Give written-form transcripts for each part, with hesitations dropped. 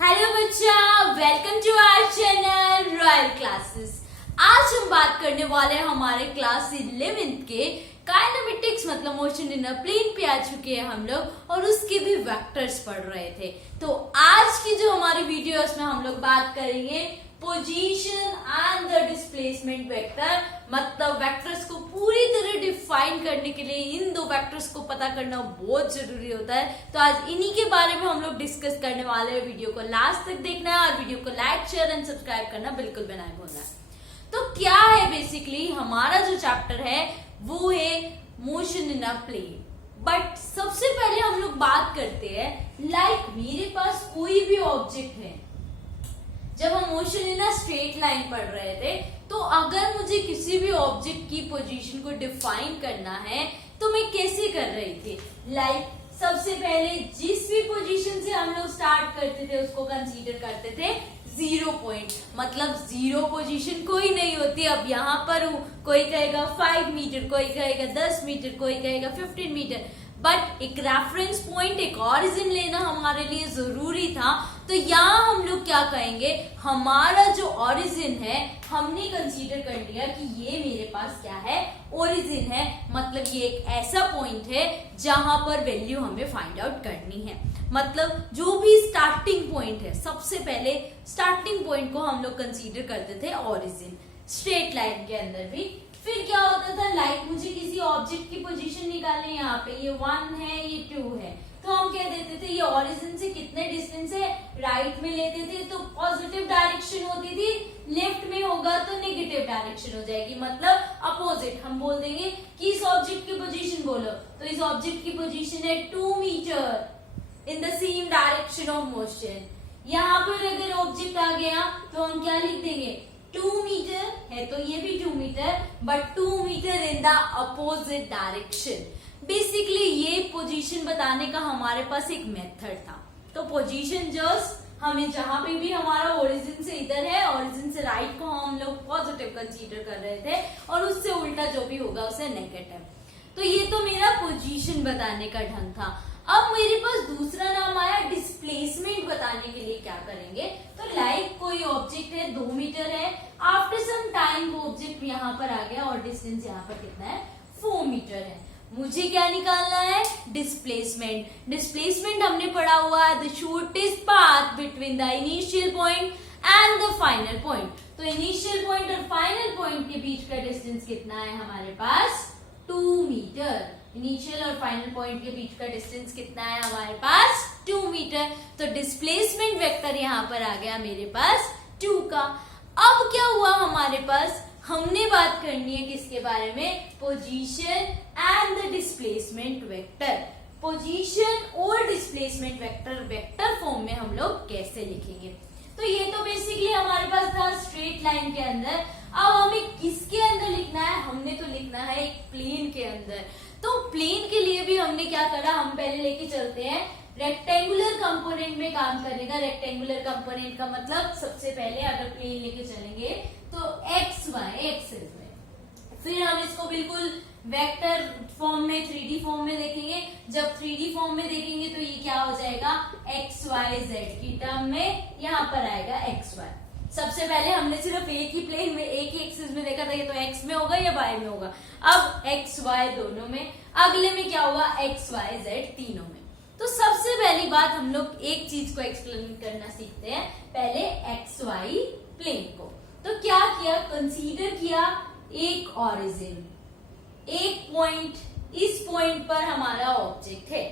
Hello बच्चा, welcome to our channel royal classes. आज हम बात करने वाले हैं हमारे क्लास 11th के काइनेमेटिक्स मतलब मोशन इन अ प्लेन पे आ चुके हैं हम लोग और उसके भी वेक्टर्स पढ़ रहे थे। तो आज की जो हमारी वीडियो है उसमें हम लोग बात करेंगे position and the displacement vector, मतलब वेक्टर्स को पूरी तरह डिफाइन करने के लिए इन दो वेक्टर्स को पता करना बहुत जरूरी होता है। तो आज इन्हीं के बारे में हम लोग डिस्कस करने वाले हैं। वीडियो को लास्ट तक देखना है और वीडियो को लाइक शेयर एंड सब्सक्राइब करना बिल्कुल भी नहीं भूलना है। तो क्या है बेसिकली हमारा जो चैप्टर है वो है motion in a plane. But सबसे पहले हम लोग बात करते हैं लाइक मेरे पास कोई भी ऑब्जेक्ट है। जब हम motion in a straight line पढ़ रहे थे तो अगर मुझे किसी भी ऑब्जेक्ट की पोजीशन को डिफाइन करना है तो मैं कैसे कर रही थी। लाइक सबसे पहले जिस भी पोजीशन से हम लोग स्टार्ट करते थे उसको कंसीडर करते थे 0 पॉइंट, मतलब 0 पोजीशन कोई नहीं होती। अब यहाँ पर कोई कहेगा 5 मीटर, कोई कहेगा 10 मीटर, कोई कहेगा 15 मीटर, बट एक रेफरेंस पॉइंट, एक ऑरिजिन लेना हमारे लिए जरूरी था। तो यहाँ हम लोग क्या कहेंगे, हमारा जो ऑरिजिन है हमने कंसीडर कर लिया कि ये मेरे पास क्या है, ओरिजिन है, मतलब ये एक ऐसा पॉइंट है जहां पर वैल्यू हमें फाइंड आउट करनी है। मतलब जो भी स्टार्टिंग पॉइंट है, सबसे पहले स्टार्टिंग पॉइंट को हम लोग कंसीडर करते थे ओरिजिन, स्ट्रेट लाइन के अंदर भी। फिर क्या होता था, लाइक मुझे किसी ऑब्जेक्ट की पोजीशन निकालनी है, यहाँ पे ये 1 है, ये 2 है, तो हम क्या देते थे, ये ओरिजिन से कितने डिस्टेंस है, राइट में लेते थे तो पॉजिटिव डायरेक्शन होती थी, लेफ्ट में होगा तो नेगेटिव डायरेक्शन हो जाएगी, मतलब अपोजिट। हम बोल देंगे कि इस ऑब्जेक्ट की पोजीशन बोलो, तो इस ऑब्जेक्ट की पोजीशन है 2 metre in the same direction of motion. यहाँ पर अगर ऑब्जेक्ट आ गया तो हम क्या लिख देंगे, 2 मीटर है तो ये भी 2 metre, but 2 metre in the opposite direction. Basically ये पोजीशन बताने का हमारे पास एक मेथड था। तो पोजीशन जस्ट हमें जहां पे भी हमारा ओरिजिन से इधर है, ओरिजिन से राइट को हम लोग पॉजिटिव कंसीडर कर रहे थे और उससे उल्टा जो भी होगा उसे नेगेटिव। तो ये तो मेरा पोजीशन बताने का ढंग था। अब मेरे पास दूसरा नाम आया डिस्प्लेसमेंट बताने के लिए क्या करेंगे, तो लाइक कोई ऑब्जेक्ट है 2 मीटर है, आफ्टर सम टाइम वो ऑब्जेक्ट यहाँ पर आ गया और डिस्टेंस यहाँ पर कितना है, 4 मीटर है। मुझे क्या निकालना है, डिस्प्लेसमेंट। डिस्प्लेसमेंट हमने पढ़ा हुआ है the shortest path between the initial point and the final point. तो इनिशियल पॉइंट और फाइनल पॉइंट के बीच का डिस्टेंस कितना है हमारे पास, 2 मीटर। इनिशियल और फाइनल पॉइंट के बीच का डिस्टेंस कितना है हमारे पास, 2 मीटर। तो डिस्प्लेसमेंट वेक्टर यहाँ पर आ गया मेरे पास 2 का। अब क्या हुआ हमारे पास, हमने बात करनी है किसके बारे में, position and the displacement vector. Position और डिस्प्लेसमेंट वेक्टर वेक्टर फॉर्म में हम लोग कैसे लिखेंगे। तो ये तो बेसिकली हमारे पास था स्ट्रेट लाइन के अंदर। अब हमें किसके अंदर लिखना है, हमने तो लिखना है एक प्लेन के अंदर। तो प्लेन के लिए भी हमने क्या करा, हम पहले लेके चलते हैं रेक्टेंगुलर कंपोनेंट में काम करने का। रेक्टेंगुलर कंपोनेंट का मतलब सबसे पहले अगर प्लेन लेके चलेंगे तो एक्स वाई एक्सेस में, फिर हम इसको बिल्कुल वेक्टर फॉर्म में 3D फॉर्म में देखेंगे। जब 3D फॉर्म में देखेंगे तो ये क्या हो जाएगा, एक्स वाई जेड की टर्म में यहाँ पर आएगा एक्स वाई। सबसे पहले हमने सिर्फ एक ही प्लेन में एक ही एक्सिस में देखा था, ये तो एक्स में होगा या वाई में होगा। अब एक्स वाई दोनों में, अगले में क्या होगा, एक्स वाई जेड तीनों में। तो सबसे पहली बात हम लोग एक चीज को एक्सप्लेन करना सीखते हैं, पहले एक्स वाई प्लेन को। तो क्या किया, कंसीडर किया एक ओरिजिन, एक पॉइंट, इस पॉइंट पर हमारा ऑब्जेक्ट है।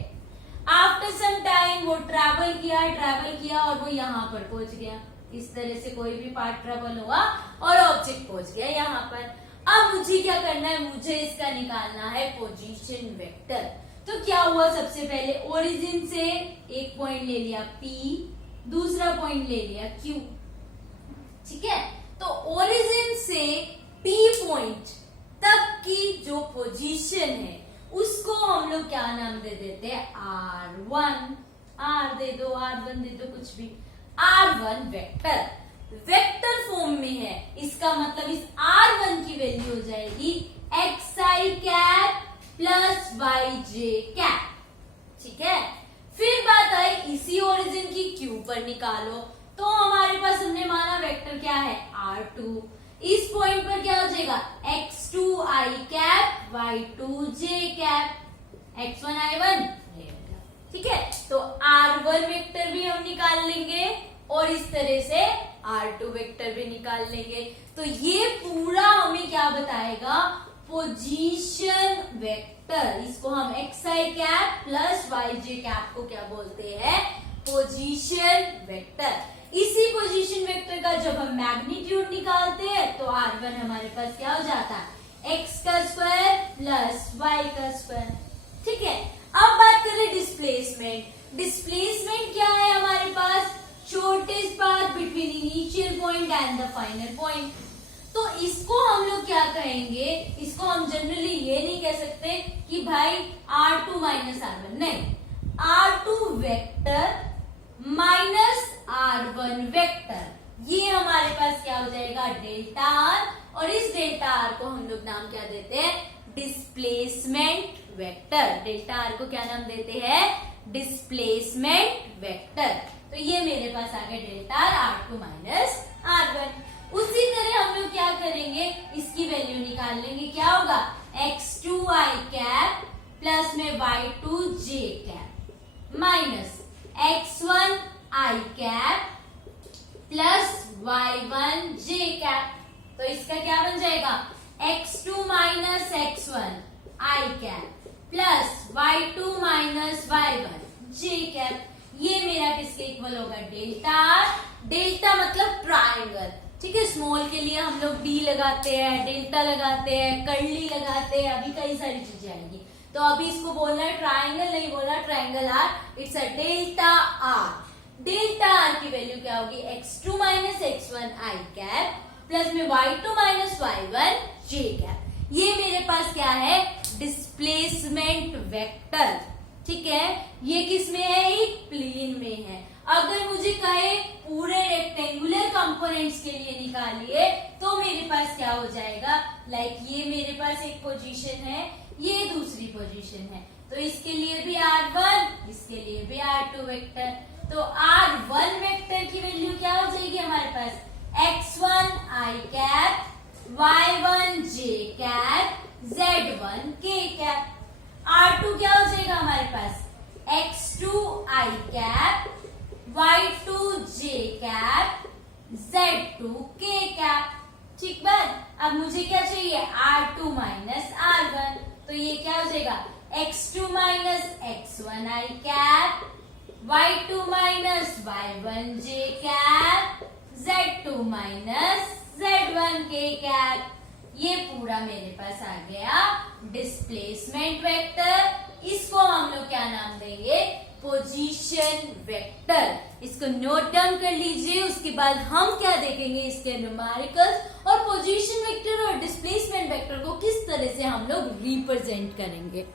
आफ्टर सम टाइम वो ट्रैवल किया और वो यहाँ पर पहुंच गया। इस तरह से कोई भी पार्ट ट्रैवल हुआ और ऑब्जेक्ट पहुंच गया यहाँ पर। अब मुझे क्या करना है, मुझे इसका निकालना है पोजीशन वेक्टर। तो क्या हुआ, सबसे पहले ओरिजिन से एक पॉइंट ले लिया P, दूसरा पॉइंट ले लिया Q, ठीक है। तो ओरिजिन से P पॉइंट तक की जो पोजीशन है उसको हम लोग क्या नाम दे देते हैं, R1। R दे दो, R1 दे दो, कुछ भी, R1 वेक्टर। वेक्टर फॉर्म में है, इसका मतलब इस R1 की वैल्यू हो जाएगी xi cap plus yj cap, ठीक है। फिर बात आई इसी ओरिजिन की क्यू पर निकालो, तो हमारे पास हमने माना वेक्टर क्या है R2। इस पॉइंट पर क्या हो जाएगा x2 i cap y2 j cap x1 i1, ठीक है। तो R1 वेक्टर भी हम निकाल लेंगे और इस तरह से R2 वेक्टर भी निकाल लेंगे। तो ये पूरा हमें क्या बताएगा, पोजीशन वेक्टर। इसको हम xi cap plus yj cap को क्या बोलते हैं, पोजीशन वेक्टर। इसी पोजीशन वेक्टर का जब हम मैग्नीट्यूड निकालते हैं तो R1 हमारे पास क्या हो जाता है, x का स्क्वायर प्लस y का स्क्वायर, ठीक है। अब बात करें डिस्प्लेसमेंट। डिस्प्लेसमेंट क्या है हमारे पास, shortest path between initial point and the final point. तो इसको हम लोग क्या कहेंगे, इसको हम जनरली ये नहीं कह सकते कि भाई R2 माइनस R1, नहीं, R2 vector minus R1 vector, ये हमारे पास क्या हो जाएगा डेल्टा R। और इस डेल्टा R को हम लोग नाम क्या देते हैं, डिस्प्लेसमेंट वेक्टर। डेल्टा R को क्या नाम देते हैं, डिस्प्लेसमेंट वेक्टर। तो ये मेरे पास आ गया डेल्टा R2 माइनस R1। उसी तरह हम लोग क्या करेंगे, इसकी वैल्यू निकाल लेंगे, क्या होगा x2 i कैप प्लस में y2 j cap minus x1 i cap plus y1 j cap. तो इसका क्या बन जाएगा, x2 minus x1 i cap plus y2 minus y1 j cap. ये मेरा किसके इक्वल होगा, डेल्टा। डेल्टा मतलब ट्रायंगल, ठीक है। स्मॉल के लिए हम लोग डी लगाते हैं, डेल्टा लगाते हैं, कर्ली लगाते हैं, अभी कई सारी चीजें आएंगी। तो अभी इसको बोलना है ट्रायंगल, नहीं बोलना triangle r, it's a delta r. Delta r की वैल्यू क्या होगी, x2 minus x1 i cap plus में y2 minus y1 j cap. ये मेरे पास क्या है, डिस्प्लेसमेंट वेक्टर, ठीक है। ये किस में है, एक प्लेन में है। अगर मुझे कहे पूरे रेक्टेंगुलर कंपोनेंट्स के लिए निकालिए तो मेरे पास क्या हो जाएगा, लाइक ये मेरे पास एक पोजीशन है, ये दूसरी पोजीशन है, तो इसके लिए भी R1, इसके लिए भी R2 वेक्टर। तो R1 वेक्टर की वैल्यू क्या हो जाएगी हमारे पास, x1 i cap y1 j cap z1 k cap. R2 क्या हो जाएगा हमारे पास, x2 i cap y2 j cap z2 k cap, ठीक बात। अब मुझे क्या चाहिए, R2 माइनस R1, तो ये क्या हो जाएगा, x2 minus x1 i cap y2 minus y1 j cap z2 minus z1 k cap. ये पूरा मेरे पास आ गया डिस्प्लेसमेंट वेक्टर। इसको हम लोग क्या नाम देंगे, पोजीशन वेक्टर। इसको नोट डाउन कर लीजिए। उसके बाद हम क्या देखेंगे, इसके न्यूमेरिकल्स और पोजीशन वेक्टर और डिस्प्लेसमेंट वेक्टर को किस तरह से हम लोग रिप्रेजेंट करेंगे।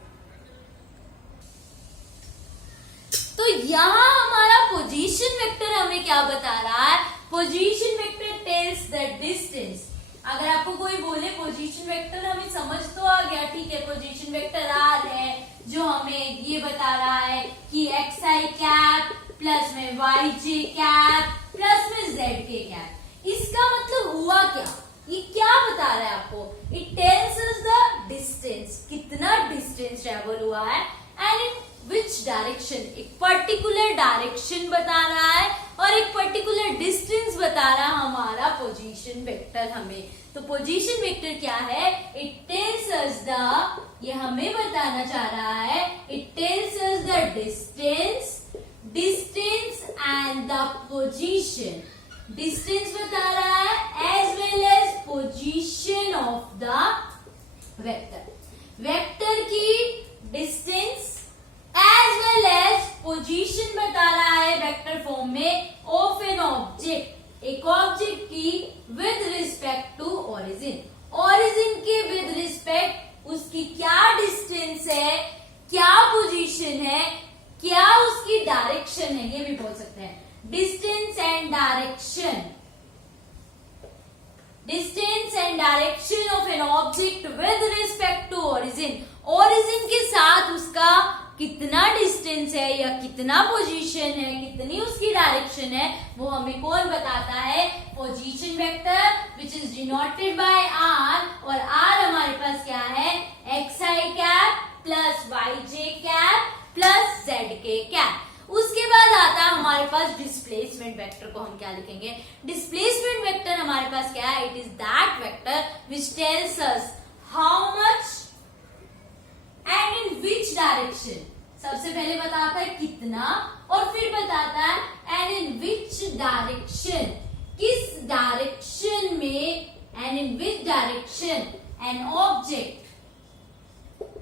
तो यहाँ हमारा पोजीशन वेक्टर हमें क्या बता रहा है, position vector tells the distance. अगर आपको कोई बोले पोजीशन वेक्टर, हमें समझ तो आ गया, ठीक है, पोजीशन वेक्टर आर है जो हमें ये बता रहा है कि xi कैप प्लस में yj कैप प्लस में zk कैप। इसका मतलब हुआ क्या, ये क्या बता रहा है आपको, it tells us the distance, कितना डिस्टेंस ट्रेवल हुआ है एंड इन विच डायरेक्शन, एक पर्टिकुलर डायरेक्शन बता रहा है और एक पर्टिकुलर डिस्टेंस बता रहा है हमारा पोजीशन वेक्टर हमें। तो पोजीशन वेक्टर क्या है, इट टेल्स अस द, ये हमें बताना चाह रहा है, it tells us the distance and the position. Distance बता रहा है as well as position of the vector. Vector की distance as well as position बता रहा है वेक्टर फॉर्म में ऑफ एन ऑब्जेक्ट, एक ऑब्जेक्ट की with respect to origin. Origin के विद रिस्पेक्ट उसकी क्या डिस्टेंस है, क्या पोजीशन है, क्या उसकी डायरेक्शन है, ये भी बोल सकते हैं। Distance and direction, distance and direction of an object with respect to origin. Origin के साथ उसका कितना डिस्टेंस है या कितना पोजीशन है, कितनी उसकी डायरेक्शन है, वो हमें कौन बताता है? Position vector which is denoted by r, और आर हमारे पास क्या है? xi cap plus yj cap plus zk cap. उसके बाद आता है हमारे पास डिस्प्लेसमेंट वेक्टर को हम क्या लिखेंगे? डिस्प्लेसमेंट वेक्टर हमारे पास क्या है? It is that vector which tells us how much and in which direction. सबसे पहले बताता है कितना, और फिर बताता है एंड इन विच डायरेक्शन, किस डायरेक्शन में, and in which direction an object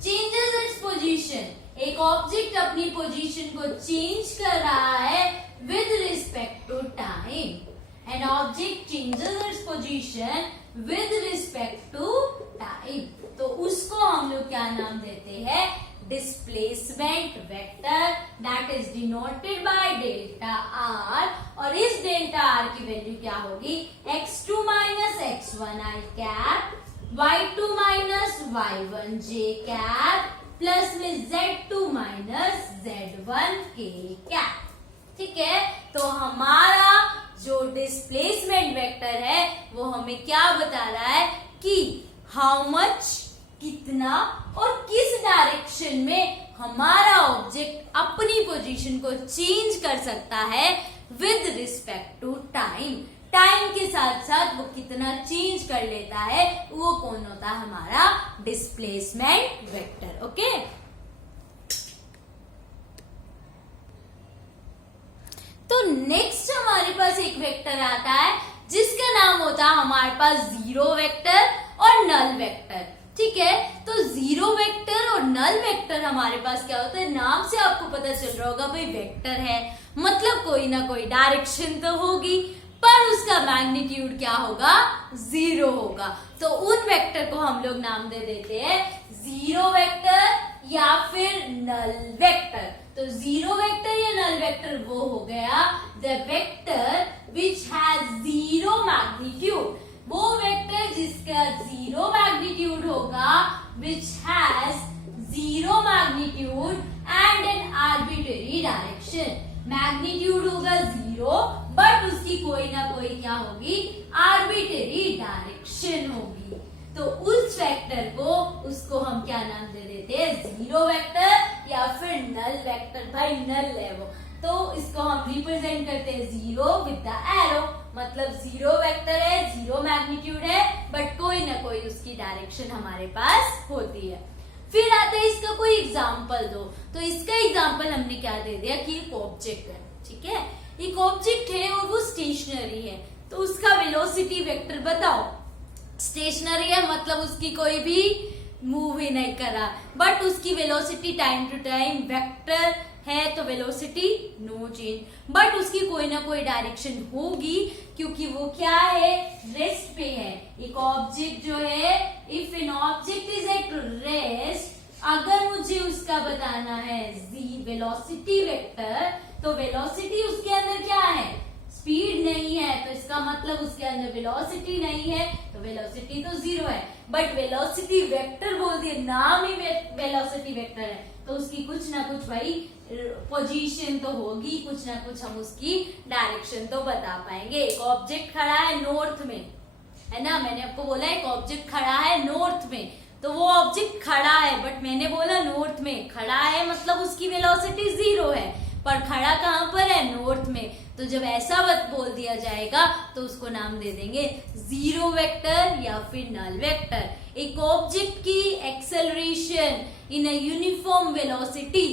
changes its position. एक ऑब्जेक्ट अपनी पोजीशन को चेंज कर रहा है with respect to time. An object changes its position with respect to time, तो उसको हम लोग क्या नाम देते हैं? Displacement vector, that is denoted by delta R. और इस डेल्टा आर की वैल्यू क्या होगी? x2 minus x1i cap, y2 minus y1j cap plus में z2 माइनस z1k कैप। ठीक है, तो हमारा जो डिस्प्लेसमेंट वेक्टर है वो हमें क्या बता रहा है कि हाउ मच, कितना और किस डायरेक्शन में हमारा ऑब्जेक्ट अपनी पोजीशन को चेंज कर सकता है with respect to time. Time के साथ साथ वो कितना चेंज कर लेता है, वो कौन होता है? हमारा डिस्प्लेसमेंट वेक्टर। ओके, तो नेक्स्ट हमारे पास एक वेक्टर आता है जिसका नाम होता है हमारे पास जीरो वेक्टर और नल वेक्टर। ठीक है, तो जीरो वेक्टर और नल वेक्टर हमारे पास क्या होता है? नाम से आपको पता चल रहा होगा भाई वेक्टर है मतलब कोई ना कोई डायरेक्शन तो होगी, पर उसका मैग्नीट्यूड क्या होगा? जीरो होगा। तो उन वेक्टर को हम लोग नाम दे देते हैं जीरो वेक्टर या फिर नल वेक्टर। तो जीरो वेक्टर या नल वेक्टर वो हो गया the vector which has zero magnitude, वो वेक्टर जिसका जीरो मैग्नीट्यूड होगा, which has zero magnitude and an arbitrary direction. Magnitude होगा जीरो बट उसकी कोई ना कोई क्या होगी? आर्बिट्रेरी डायरेक्शन होगी। तो उस वेक्टर को, उसको हम क्या नाम दे देते हैं? जीरो वेक्टर या फिर नल वेक्टर। भाई नल है वो, तो इसको हम रिप्रेजेंट करते हैं जीरो विद द एरो, मतलब जीरो वेक्टर है, जीरो मैग्नीट्यूड है बट कोई ना कोई उसकी डायरेक्शन हमारे पास होती है। फिर आता है इसका कोई एग्जाम्पल दो, तो इसका एग्जाम्पल हमने क्या दे दिया कि एक ऑब्जेक्ट है। ठीक है, एक ऑब्जेक्ट है और वो स्टेशनरी है, तो उसका वेलोसिटी वेक्टर बताओ। स्टेशनरी है मतलब उसकी कोई भी मूव ही नहीं करा, बट उसकी velocity time to time vector है, तो वेलोसिटी नो चेंज, बट उसकी कोई ना कोई डायरेक्शन होगी क्योंकि वो क्या है? रेस्ट पे है। एक ऑब्जेक्ट जो है, if an object is at rest, अगर मुझे उसका बताना है जी वेलोसिटी वेक्टर, तो वेलोसिटी उसके अंदर क्या है? स्पीड नहीं है, तो इसका मतलब उसके अंदर वेलोसिटी नहीं है, तो वेलोसिटी तो जीरो है। बट वेलोसिटी वेक्टर बोल दिए, नाम ही वेलोसिटी वेक्टर है, तो उसकी कुछ ना कुछ भाई पोजीशन तो होगी, कुछ ना कुछ हम उसकी डायरेक्शन तो बता पाएंगे। एक ऑब्जेक्ट खड़ा है नॉर्थ में, है ना, मैंने आपको बोला एक ऑब्जेक्ट खड़ा है नॉर्थ में, तो वो ऑब्जेक्ट खड़ा है बट मैंने बोला नॉर्थ में खड़ा है मतलब उसकी वेलोसिटी जीरो है, पर खड़ा कहाँ पर है? नॉर्थ में। तो जब ऐसा बोल दिया जाएगा तो उसको नाम दे देंगे जीरो वेक्टर या फिर नल वेक्टर। एक ऑब्जेक्ट की acceleration in a uniform velocity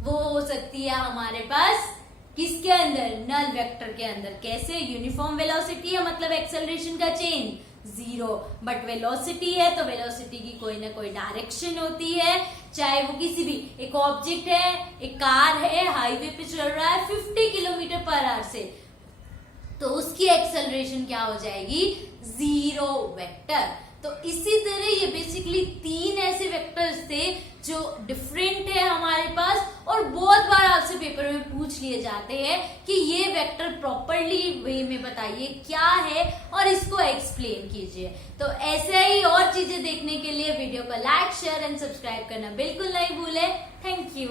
वो हो सकती है हमारे पास किसके अंदर? नल वेक्टर के अंदर। कैसे? यूनिफॉर्म वेलोसिटी है मतलब एक्सेलरेशन का चेंज जीरो, बट वेलोसिटी है तो वेलोसिटी की कोई ना कोई डायरेक्शन होती है, चाहे वो किसी भी, एक ऑब्जेक्ट है, एक कार है, हाईवे पे चल रहा है 50 किलोमीटर पर आवर से, तो उसकी एक्सेलरेशन क्या हो जाएगी? Zero vector. तो इसी तरह ये बेसिकली तीन ऐसे वेक्टर्स थे जो डिफरेंट है हमारे पास, और बहुत बार आपसे पेपर में पूछ लिए जाते हैं कि ये वेक्टर प्रॉपरली वे में बताइए क्या है और इसको एक्सप्लेन कीजिए। तो ऐसे ही और चीजें देखने के लिए वीडियो को लाइक, शेयर एंड सब्सक्राइब करना बिल्कुल नहीं भूले। Thank you.